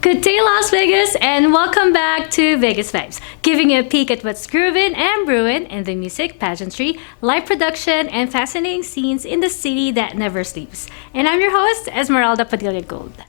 Good day, Las Vegas, and welcome back to Vegas Vibes, giving you a peek at what's grooving and brewing in the music, pageantry, live production, and fascinating scenes in the city that never sleeps. And I'm your host, Esmeralda Padilla Gold.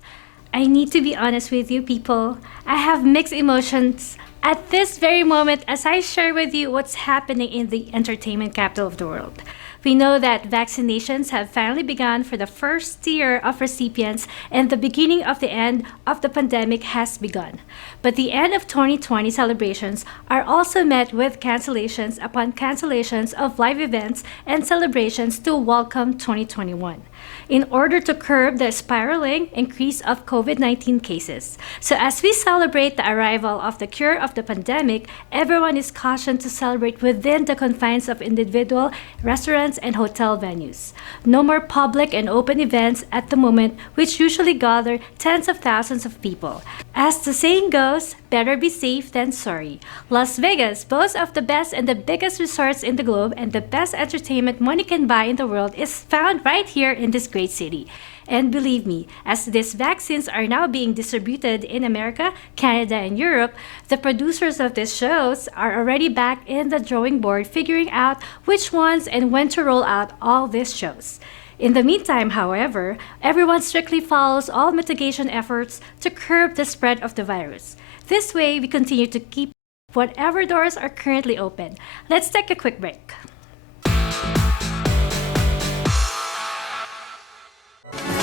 I need to be honest with you, people. I have mixed emotions at this very moment as I share with you what's happening in the entertainment capital of the world. We know that vaccinations have finally begun for the first tier of recipients, and the beginning of the end of the pandemic has begun. But the end of 2020 celebrations are also met with cancellations upon cancellations of live events and celebrations to welcome 2021 in order to curb the spiraling increase of COVID-19 cases. So as we celebrate the arrival of the cure of the pandemic, everyone is cautioned to celebrate within the confines of individual restaurants and hotel venues. No more public and open events at the moment, which usually gather tens of thousands of people. As the saying goes, better be safe than sorry. Las Vegas, boasts of the best and the biggest resorts in the globe and the best entertainment money can buy in the world, is found right here in this great city. And believe me, as these vaccines are now being distributed in America, Canada, and Europe, the producers of these shows are already back in the drawing board figuring out which ones and when to roll out all these shows. In the meantime, however, everyone strictly follows all mitigation efforts to curb the spread of the virus. This way, we continue to keep whatever doors are currently open. Let's take a quick break.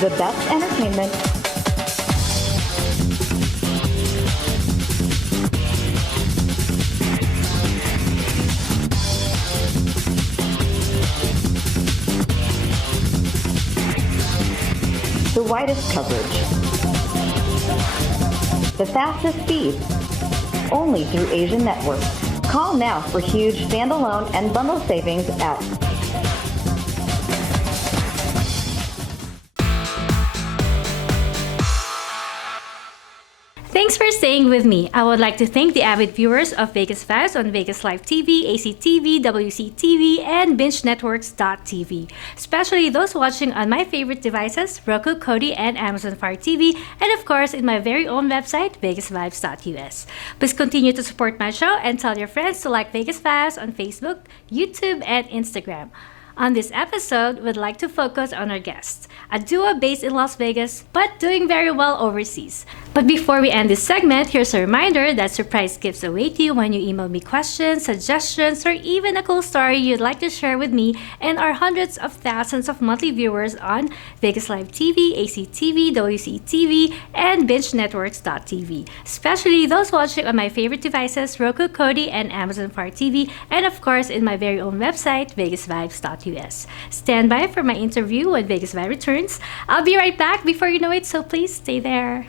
The best entertainment, the widest coverage, the fastest speed, only through Asian Network. Call now for huge standalone and bundle savings at Thanks for staying with me. I would like to thank the avid viewers of Vegas Vibes on Vegas Live TV, ACTV, WCTV, and BingeNetworks.tv, especially those watching on my favorite devices, Roku, Kodi, and Amazon Fire TV, and of course in my very own website, VegasVibes.us. Please continue to support my show and tell your friends to like Vegas Vibes on Facebook, YouTube, and Instagram. On this episode, we'd like to focus on our guests, a duo based in Las Vegas but doing very well overseas. But before we end this segment, here's a reminder that surprise gifts await you when you email me questions, suggestions, or even a cool story you'd like to share with me and our hundreds of thousands of monthly viewers on Vegas Live TV, ACTV, WCTV, and BingeNetworks.tv, especially those watching on my favorite devices, Roku, Kodi, and Amazon Fire TV, and of course in my very own website, VegasVibes.us. Stand by for my interview when Vegas Vibe returns. I'll be right back before you know it, so please stay there.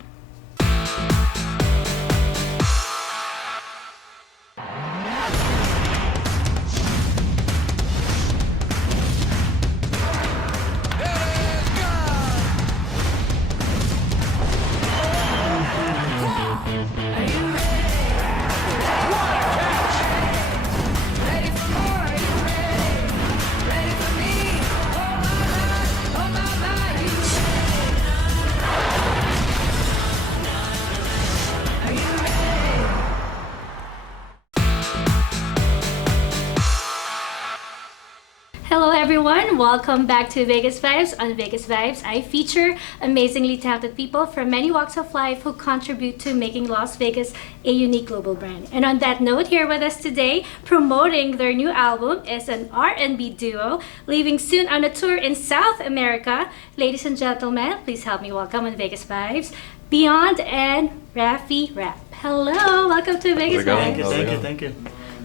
Hello everyone, welcome back to Vegas Vibes. On Vegas Vibes, I feature amazingly talented people from many walks of life who contribute to making Las Vegas a unique global brand. And on that note, here with us today, promoting their new album, is an R&B duo, leaving soon on a tour in South America. Ladies and gentlemen, please help me welcome on Vegas Vibes, B-Ond and Raphy Rap. Hello, welcome to Vegas Vibes. Thank you.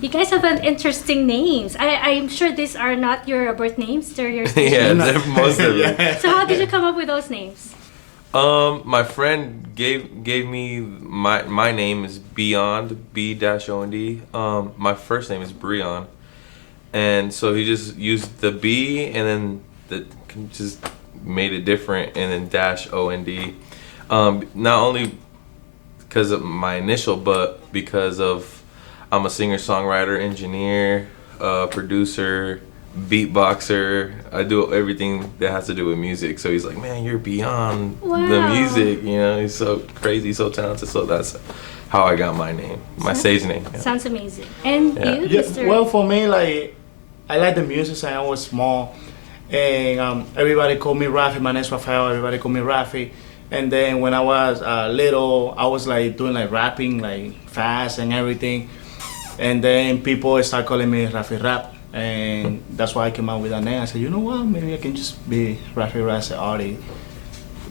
You guys have an interesting names. I'm sure these are not your birth names. They're your stage Yeah, names. they're most of them. So how did you come up with those names? My friend gave me my name is B-Ond, B-O-N-D. My first name is Breon, and so he just used the B and then just made it different and then dash O-N-D. Not only because of my initial, but because of I'm a singer-songwriter, engineer, producer, beatboxer. I do everything that has to do with music. So he's like, man, you're beyond the Wow. music. You know, he's so crazy, so talented. So that's how I got my name, my stage name. Yeah. Sounds amazing. And Yeah. you, Yeah, Mr. well, for me, like, I like the music since I was small, and everybody called me Raphy. My name's Raphael. Everybody called me Raphy. And then when I was little, I was like doing like rapping, like fast and everything. And then people start calling me Raphy Rap, and that's why I came out with that name. I said, you know what? Maybe I can just be Raphy Rap. I said, already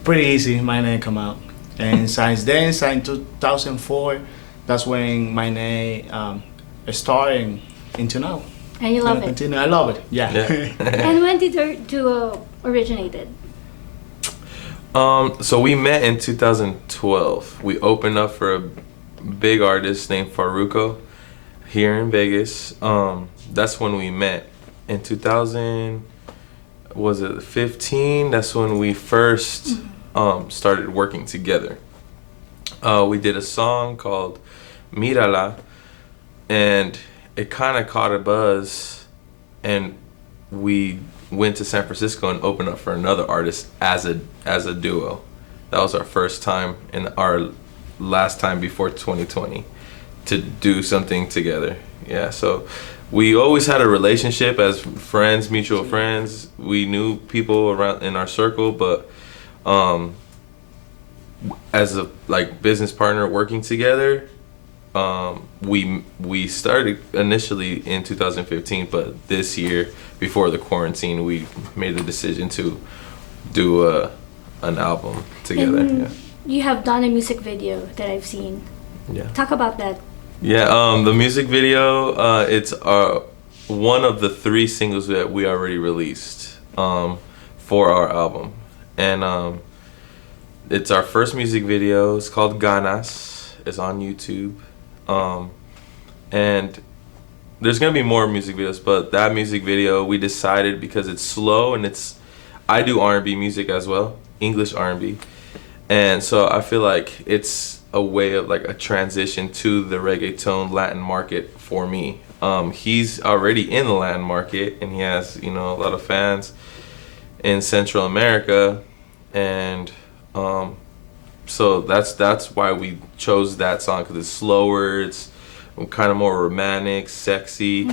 pretty easy. My name come out, and since then, since 2004, that's when my name started into now. And you love it. Continue. I love it. Yeah. And when did the duo originated? So we met in 2012. We opened up for a big artist named Faruko here in Vegas. That's when we met. In 2015, that's when we first started working together. We did a song called Mírala, and it kind of caught a buzz, and we went to San Francisco and opened up for another artist as a duo. That was our first time and our last time before 2020 to do something together. Yeah, so we always had a relationship as friends, mutual friends. We knew people around in our circle, but as a like business partner working together, we started initially in 2015, but this year before the quarantine, we made the decision to do an album together. And Yeah. you have done a music video that I've seen. Yeah. Talk about that. Yeah, the music video, it's one of the 3 singles that we already released for our album. And it's our first music video. It's called Ganas. It's on YouTube. And there's going to be more music videos, but that music video, we decided because it's slow and I do R&B music as well, English R&B. And so I feel like it's a way of like a transition to the reggaeton Latin market for me. He's already in the Latin market and he has, a lot of fans in Central America, and so that's why we chose that song, because it's slower, it's kind of more romantic, sexy,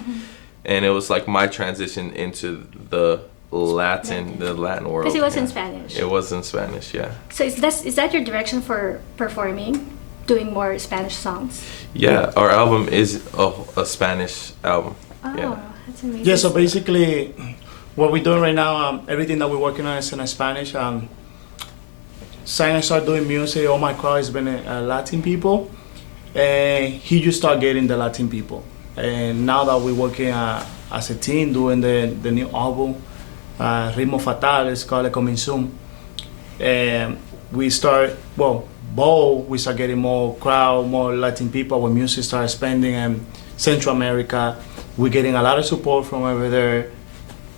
and it was like my transition into the Latin world. Because it was Yeah. in Spanish. It was in Spanish, yeah. So is that your direction for performing? Doing more Spanish songs? Yeah, our album is a Spanish album. Oh, Yeah. that's amazing. Yeah, so basically, what we're doing right now, everything that we're working on is in Spanish. Since I started doing music, all my crowd has been Latin people, and he just started getting the Latin people. And now that we're working as a team doing the new album, Ritmo Fatal, it's called Coming Soon. And we start getting more crowd, more Latin people. Our music started expanding in Central America. We're getting a lot of support from over there.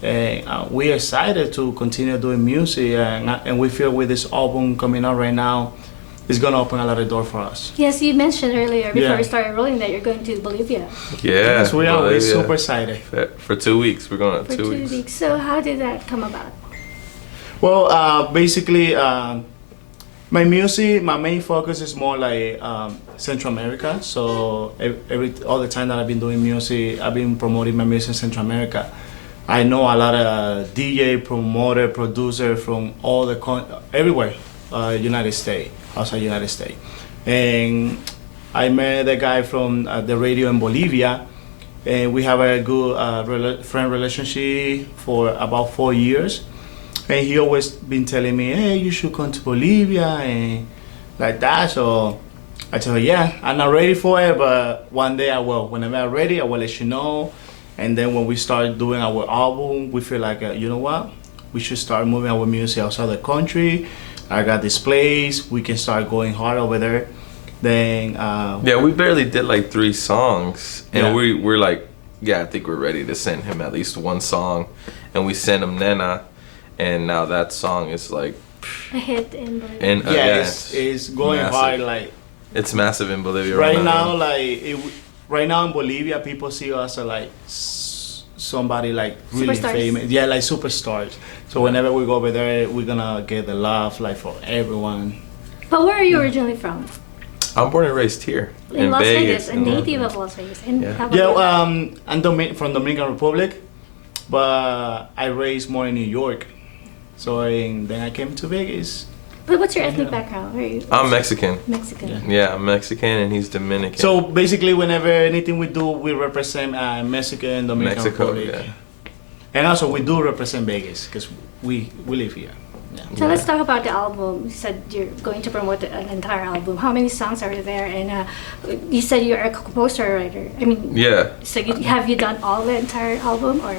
And we're excited to continue doing music. And we feel with this album coming out right now, it's going to open a lot of doors for us. Yes, you mentioned earlier before Yeah. we started rolling that you're going to Bolivia Yeah. Yes, we are. We're Bolivia. super excited. For 2 weeks. We're going for 2 2 weeks. weeks. So how did that come about? Well, basically, my music, my main focus is more like Central America. So all the time that I've been doing music, I've been promoting my music in Central America. I know a lot of DJ, promoter, producer from all everywhere, United States, outside United States. And I met a guy from the radio in Bolivia, and we have a good friend relationship for about 4 years. And he always been telling me, hey, you should come to Bolivia and like that. So I told him, yeah, I'm not ready for it, but one day I will. Whenever I'm ready, I will let you know. And then when we start doing our album, we feel like, you know what? We should start moving our music outside the country. I got this place. We can start going hard over there. Then Yeah, we barely did like 3 songs, and Yeah. we're like, I think we're ready to send him at least 1 song, and we sent him Nena, and now that song is like, A hit in Bolivia. and it's going massive. hard. Like It's massive in Bolivia right now, right now in Bolivia, people see us as like somebody like really Superstars. famous. Yeah, like superstars. So whenever we go over there, we're gonna get the love like for everyone. But where are you originally from? I'm born and raised here In Las Vegas, a in native Las of Las Vegas. And Yeah. how about Yeah, you? I'm from Dominican Republic, but I raised more in New York. So then I came to Vegas. But what's your ethnic background? Where are you? I'm Mexican. Mexican. Yeah, I'm Mexican and he's Dominican. So basically, whenever anything we do, we represent Mexican, Dominican Mexico, Republic. yeah. And also, we do represent Vegas because we live here. Yeah. So let's talk about the album. You said you're going to promote an entire album. How many songs are there? And you said you're a composer writer. I mean, Yeah. so have you done all the entire album or?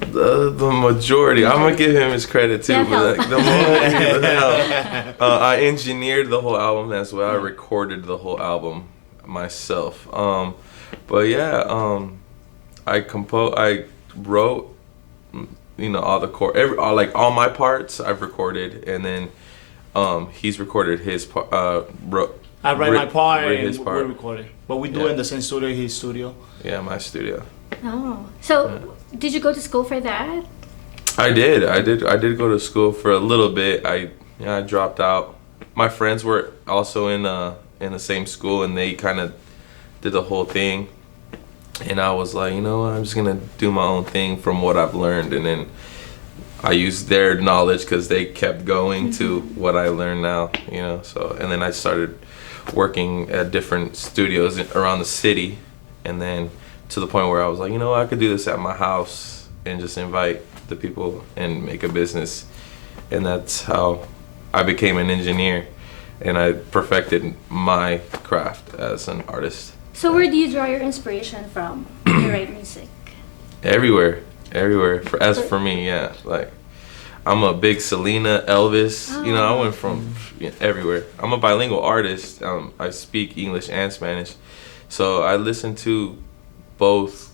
The majority. I'm gonna give him his credit too, Yeah, but like, help. I engineered the whole album as well. I recorded the whole album myself. But yeah, I wrote, all the all my parts I've recorded, and then he's recorded his part. I write my part writ and his we part. record it. But we do Yeah. it in the same studio, his studio. Yeah, my studio. Oh, so did you go to school for that? I did go to school for a little bit. I dropped out. My friends were also in the same school, and they kind of did the whole thing. And I was like, I'm just gonna do my own thing from what I've learned, and then I used their knowledge because they kept going to what I learned now. So and then I started working at different studios around the city, and then to the point where I was like, I could do this at my house and just invite the people and make a business. And that's how I became an engineer, and I perfected my craft as an artist. So where do you draw your inspiration from when you write music? Everywhere. As for me, yeah. Like, I'm a big Selena, Elvis. I went from everywhere. I'm a bilingual artist. I speak English and Spanish. So I listen to both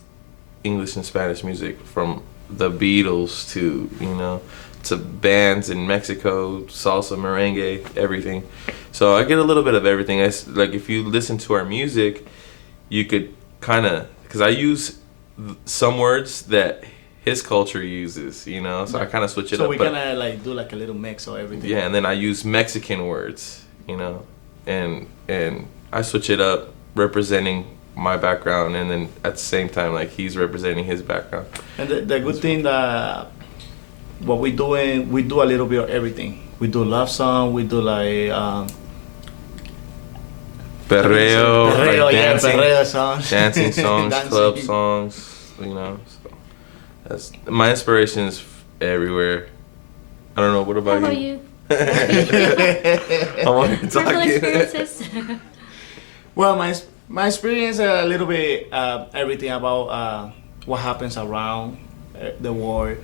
English and Spanish music, from the Beatles to bands in Mexico, salsa, merengue, everything. So I get a little bit of everything. Like, if you listen to our music, you could kind of, because I use some words that his culture uses, so I kind of switch it up. So we're gonna like do like a little mix of everything. Yeah, and then I use Mexican words, and I switch it up, representing my background, and then at the same time, like, he's representing his background. And the good thing that what we doing, we do a little bit of everything. We do love song, we do like Perreo, like dancing, perreo songs, dancing songs, Dancing. club songs, So that's my inspiration is everywhere. I don't know. What How about about you? you? I want to Personal talk. experiences? Well, my experience a little bit everything about what happens around the world.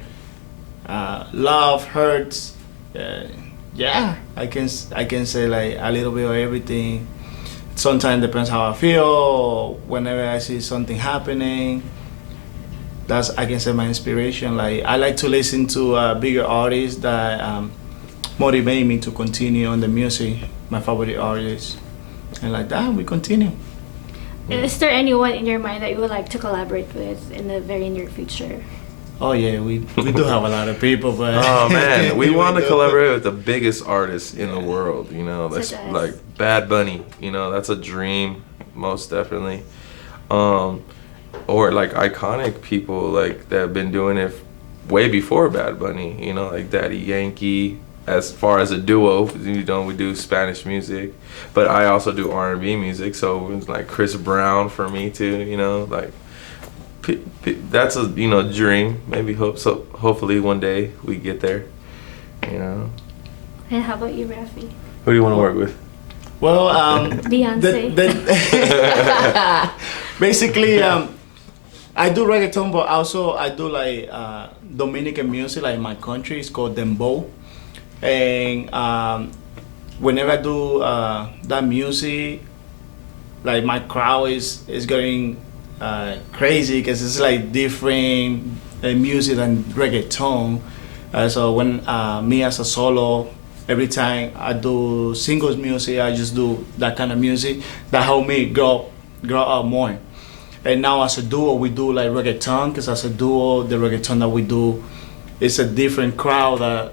Love hurts. Yeah, I can say like a little bit of everything. Sometimes depends how I feel. Whenever I see something happening, that's, I can say, my inspiration. Like, I like to listen to bigger artists that motivate me to continue on the music. My favorite artists, and like that we continue. Is there anyone in your mind that you would like to collaborate with in the very near future? Oh yeah, we do have a lot of people, but Oh man, we want to do. collaborate with the biggest artists in the world. That's Such as? like Bad Bunny. That's a dream, most definitely. Or like iconic people like that have been doing it way before Bad Bunny. Like Daddy Yankee. As far as a duo, we do Spanish music, but I also do R&B music. So it's like Chris Brown for me too. Like. That's a dream. Maybe hopefully one day we get there. And how about you, Raphy? Who do you want to work with? Well, Beyonce. basically, I do reggaeton, but also I do like Dominican music, like my country. It's called dembow, and whenever I do that music, like my crowd is getting crazy because it's like different music than reggaeton. So when me as a solo, every time I do singles music, I just do that kind of music that help me grow up more. And now as a duo, we do like reggaeton, because as a duo, the reggaeton that we do is a different crowd that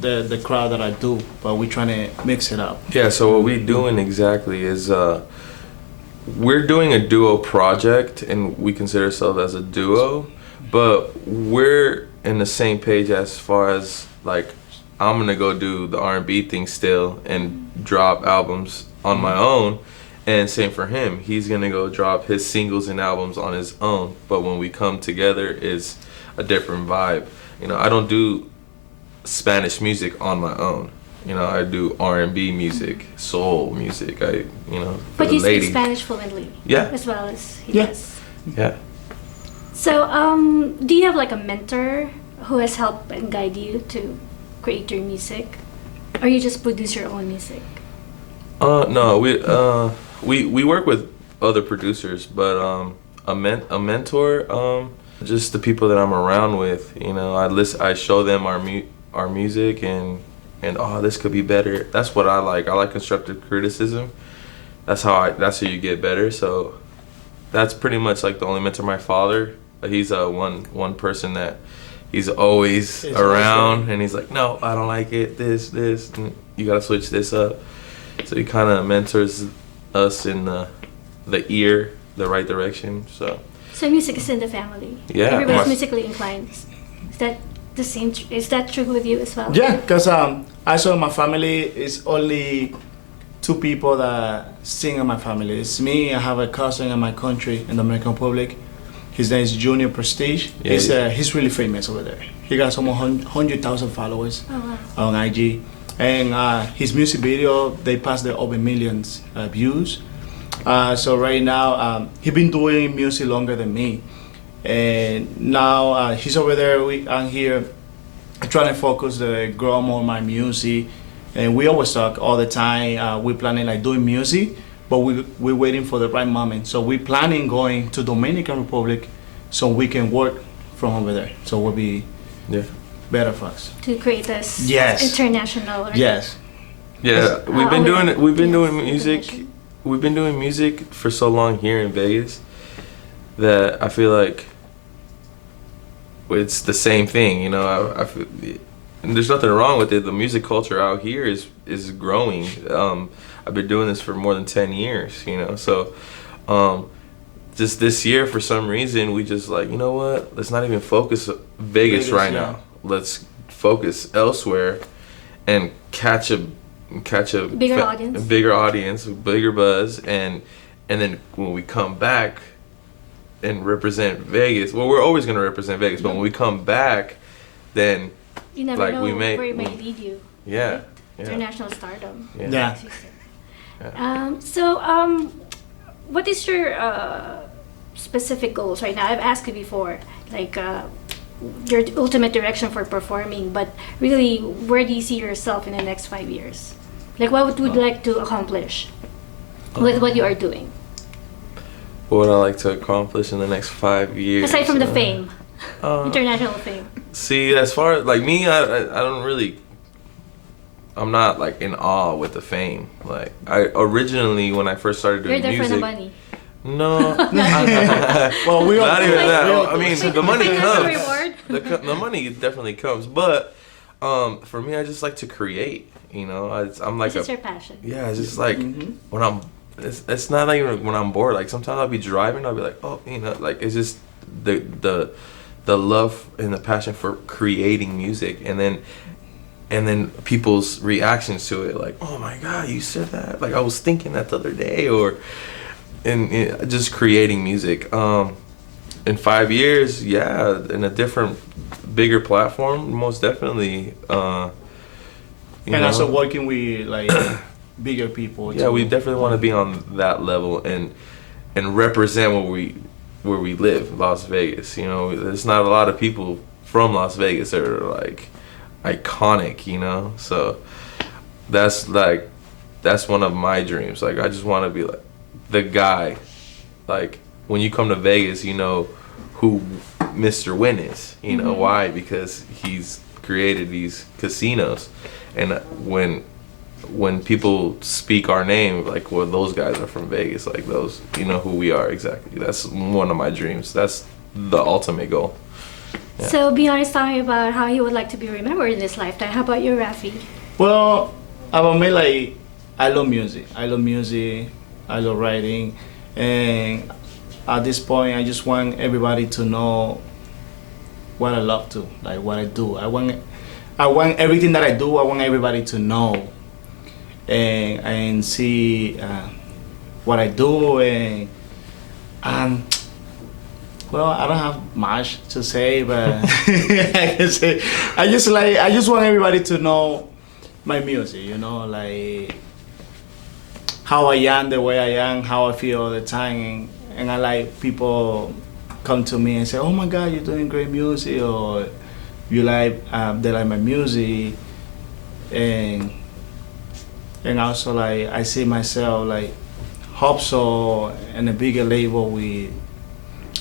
the crowd that I do, but we're trying to mix it up. Yeah, so what we're doing exactly is we're doing a duo project, and we consider ourselves as a duo, but we're in the same page as far as like I'm gonna go do the R&B thing still and drop albums on my own, and same for him. He's gonna go drop his singles and albums on his own, but when we come together, it's a different vibe. You know, I don't do Spanish music on my own. You know, I do R&B music, soul music. For But the you speak ladies. Spanish fluently. Yeah. As well as he Yeah. does. Yeah. So, do you have like a mentor who has helped and guide you to create your music, or you just produce your own music? No, we work with other producers, but a mentor, just the people that I'm around with. You know, I show them our music and oh, this could be better. That's what I like. I like constructive criticism. That's how you get better. So that's pretty much like the only mentor. My father, he's one person that he's always around, and he's like, no, I don't like it. This, and you gotta switch this up. So he kind of mentors us in the right direction. So music is in the family. Yeah. Everybody's musically inclined. Is that the same? Is that true with you as well? Yeah, because I saw in my family, it's only two people that sing in my family. It's me. I have a cousin in my country, in the Dominican Republic. His name is Junior Prestige. Yeah, He's really famous over there. He got some 100,000 followers Oh, wow. on IG. And his music video, they passed the over millions views. So right now, he's been doing music longer than me. And now he's over there, I'm here trying to focus to grow more my music. And we always talk all the time. We're planning like doing music, but we're waiting for the right moment. So we're planning going to Dominican Republic so we can work from over there. So we'll be better for us. To create this Yes. international. Right? Yes. yeah, we've been doing it. We've been Yes, doing music. international. We've been doing music for so long here in Vegas that I feel like it's the same thing. You know, I feel, and there's nothing wrong with it. The music culture out here is growing. I've been doing this for more than 10 years. You know, so just this year for some reason we just like, you know what? Let's not even focus Vegas right now. Let's focus elsewhere and catch a Bigger audience. bigger buzz, and then when we come back and represent Vegas, well, we're always gonna represent Vegas, but when we come back, then You never like know we may- where it may lead you. yeah, Right? yeah. International stardom. Yeah. as you said. So, what is your specific goals right now? I've asked you before, like your ultimate direction for performing, but really, where do you see yourself in the next 5 years? Like, what would you like to accomplish with what you are doing? What would I like to accomplish in the next 5 years? Aside from the fame, uh, international fame. See, as far as like me, I don't really. I'm not like in awe with the fame. Like I originally, when I first started You're doing there for music. the money. No, Well, we not even that. we I mean, the money Financial comes. reward. The money definitely comes, but for me, I just like to create. You know, I'm like This is your passion. yeah. It's just like when I'm. It's not even when I'm bored. Like sometimes I'll be driving. I'll be like, oh, you know, like it's just the love and the passion for creating music, and then people's reactions to it, like, oh my God, you said that. Like I was thinking that the other day, and just creating music. In 5 years, yeah, in a different, bigger platform, most definitely. And also working with like bigger people. Yeah, we definitely want to be on that level and represent where we live, Las Vegas. You know, there's not a lot of people from Las Vegas that are like iconic. You know, so that's one of my dreams. Like I just want to be like the guy. Like when you come to Vegas, you know who Mr. Win is. You know why? Because he's created these casinos, and when when people speak our name, like, well, those guys are from Vegas, like those, you know who we are exactly. That's one of my dreams. That's the ultimate goal. Yeah. So B-Ond is talking about how he would like to be remembered in this lifetime. How about you, Raphy? Well, about me, like, I love music. I love music. I love writing. And at this point, I just want everybody to know what I love to, like what I do. I want everything that I do, I want everybody to know and see what I do. And well, I don't have much to say, but I can say I just want everybody to know my music, you know, like how I am, the way I am, how I feel all the time, and I like people come to me and say, "Oh my God, you're doing great music," or they like my music, and also like I see myself like hope so in a bigger label with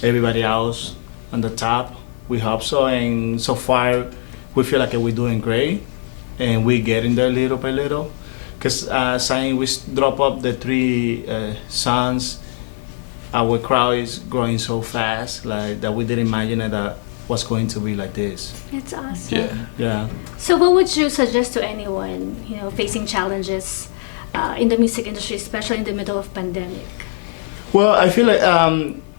everybody else on the top. We hope so, and so far we feel like we're doing great, and we're getting there little by little. Because since we drop up the 3 songs, our crowd is growing so fast, like that we didn't imagine that was going to be like this. It's awesome. Yeah. Yeah. So what would you suggest to anyone, you know, facing challenges in the music industry, especially in the middle of pandemic? Well, I feel like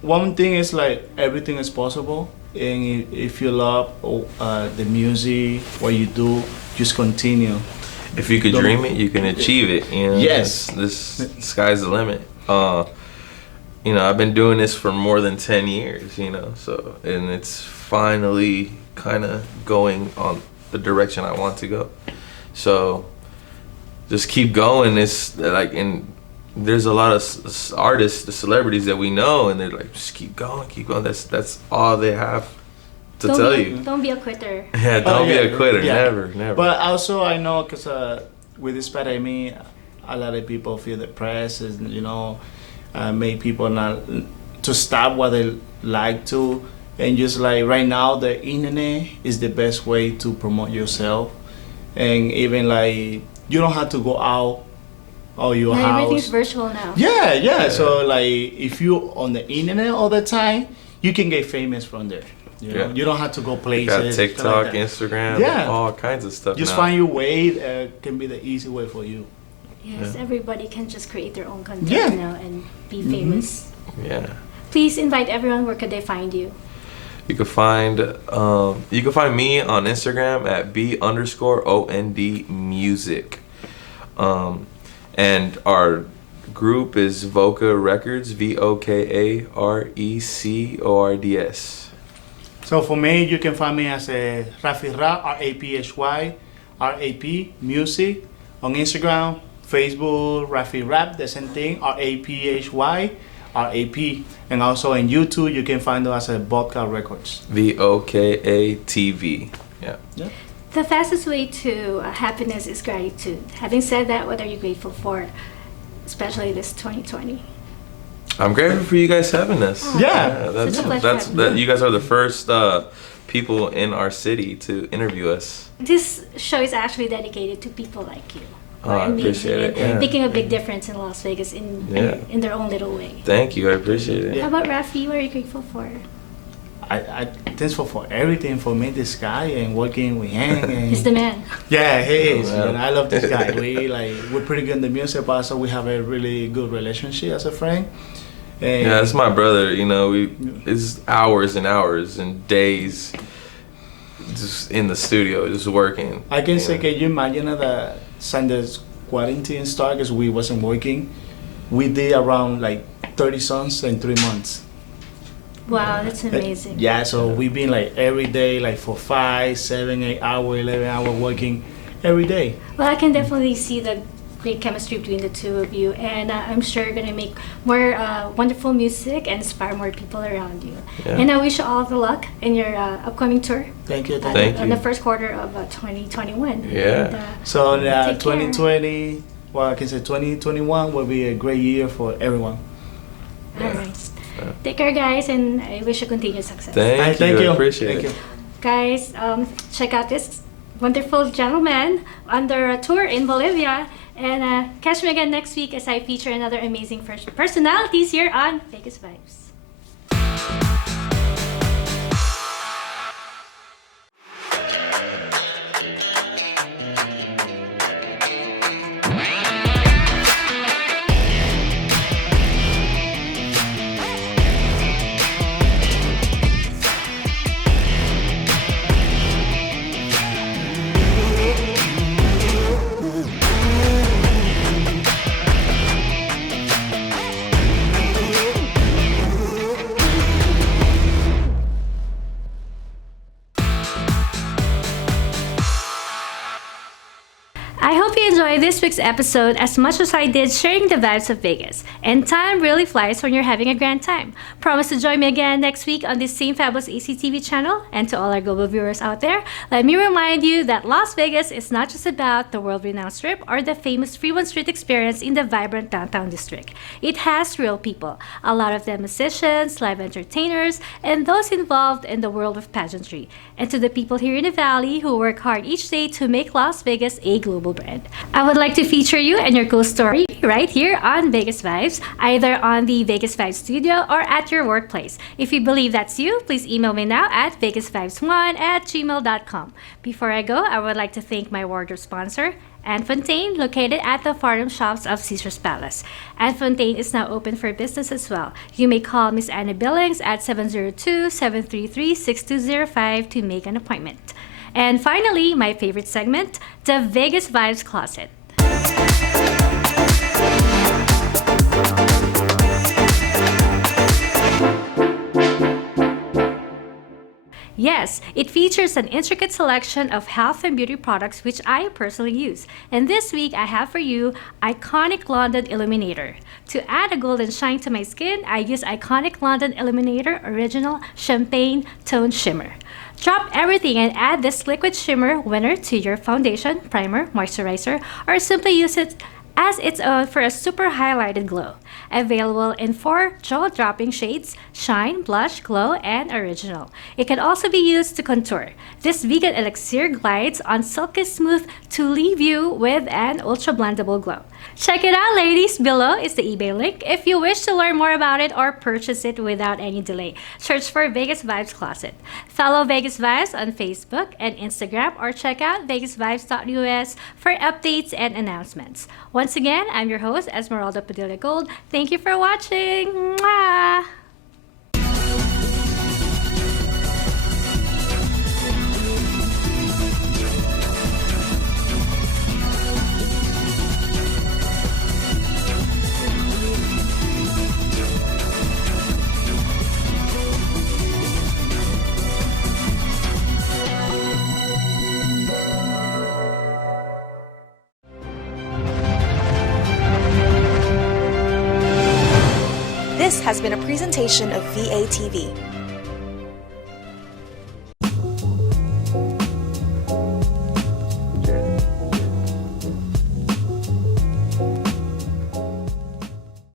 one thing is like everything is possible, and if you love the music, what you do, just continue. If you could dream it, you can achieve it. You know? Yes. This sky's the limit. You know, I've been doing this for more than 10 years, you know, so, and it's finally kind of going on the direction I want to go. So just keep going. It's like, and there's a lot of artists, the celebrities that we know, and they're like, just keep going, keep going. That's all they have to tell you. Don't be a quitter. Yeah, don't be a quitter. Yeah. Never. But also I know, because with this pandemic, a lot of people feel depressed, and you know, make people not to stop what they like to, and just like right now the internet is the best way to promote yourself, and even like you don't have to go out or your Yeah, house. everything's virtual now. Yeah. So like if you on the internet all the time, you can get famous from there. You know? Yeah. You don't have to go You places. got stuff TikTok, like that. Instagram, Yeah. all kinds of stuff Just now. find your way. Can be the easy way for you. Yes, Yeah. everybody can just create their own content Yeah. now and be famous. Yeah. Please invite everyone. Where could they find you? You can find me on Instagram at B_OND music. And our group is Voca Records, VOKARECORDS. So for me, you can find me as a Raphy Rap, RAPHY music on Instagram, Facebook, Raphy Rap, the same thing, RAPHY. And also on YouTube, you can find us at Vodka Records. VOKATV. Yeah. The fastest way to happiness is gratitude. Having said that, what are you grateful for, especially this 2020? I'm grateful for you guys having us. Yeah. Such a pleasure having you. You guys are the first people in our city to interview us. This show is actually dedicated to people like you. Oh, I appreciate it. Yeah. Making a big difference in Las Vegas in their own little way. Thank you. I appreciate it. How about Raphy? What are you grateful for? I thankful for everything, for me, this guy, and working with him. And He's the man. yeah, he is. Yeah. And I love this guy. We're pretty good in the music, but also we have a really good relationship as a friend. And Yeah, it's my brother. You know, it's hours and hours and days just in the studio, just working. I can say, know. can you imagine that Sunday's quarantine started because we wasn't working? We did around like 30 songs in 3 months. Wow, that's amazing. Yeah, so we've been like every day, like for 5, 7, 8 hours, 11 hours working every day. Well, I can definitely see the great chemistry between the two of you, and I'm sure you're gonna make more wonderful music and inspire more people around you. Yeah. And I wish you all the luck in your upcoming tour. Thank you. Thank in you. the first quarter of 2021. Yeah. And, So take care. 2020, well, I can say 2021 will be a great year for everyone. All right. Take care, guys, and I wish you continued success. Thank Thank you. you. I appreciate Thank it. you. Guys, check out this wonderful gentlemen on their tour in Bolivia. And catch me again next week as I feature another amazing personalities here on Vegas Vibes. I hope you enjoyed this week's episode as much as I did sharing the vibes of Vegas. And time really flies when you're having a grand time. Promise to join me again next week on this same fabulous ACTV channel. And to all our global viewers out there, let me remind you that Las Vegas is not just about the world-renowned Strip or the famous Free One Street experience in the vibrant downtown district. It has real people, a lot of them musicians, live entertainers, and those involved in the world of pageantry. And to the people here in the Valley who work hard each day to make Las Vegas a global brand. I would like to feature you and your cool story right here on Vegas Vibes, either on the Vegas Vibes studio or at your workplace. If you believe that's you, please email me now at vegasvibes1@gmail.com. Before I go, I would like to thank my wardrobe sponsor, Anne Fontaine, located at the Farnham Shops of Caesar's Palace. Anne Fontaine is now open for business as well. You may call Miss Anna Billings at 702-733-6205 to make an appointment. And finally, my favorite segment, the Vegas Vibes Closet. Yes, it features an intricate selection of health and beauty products which I personally use. And this week I have for you Iconic London Illuminator. To add a golden shine to my skin, I use Iconic London Illuminator Original Champagne Tone Shimmer. Drop everything and add this liquid shimmer winner to your foundation, primer, moisturizer, or simply use it as its own for a super highlighted glow. Available in 4 jaw-dropping shades: Shine, Blush, Glow, and Original. It can also be used to contour. This vegan elixir glides on silky smooth to leave you with an ultra-blendable glow. Check it out, ladies! Below is the eBay link if you wish to learn more about it or purchase it without any delay. Search for Vegas Vibes Closet. Follow Vegas Vibes on Facebook and Instagram, or check out vegasvibes.us for updates and announcements. Once again, I'm your host, Esmeralda Padilla Gold. Thank you for watching. Mwah! This has been a presentation of VATV.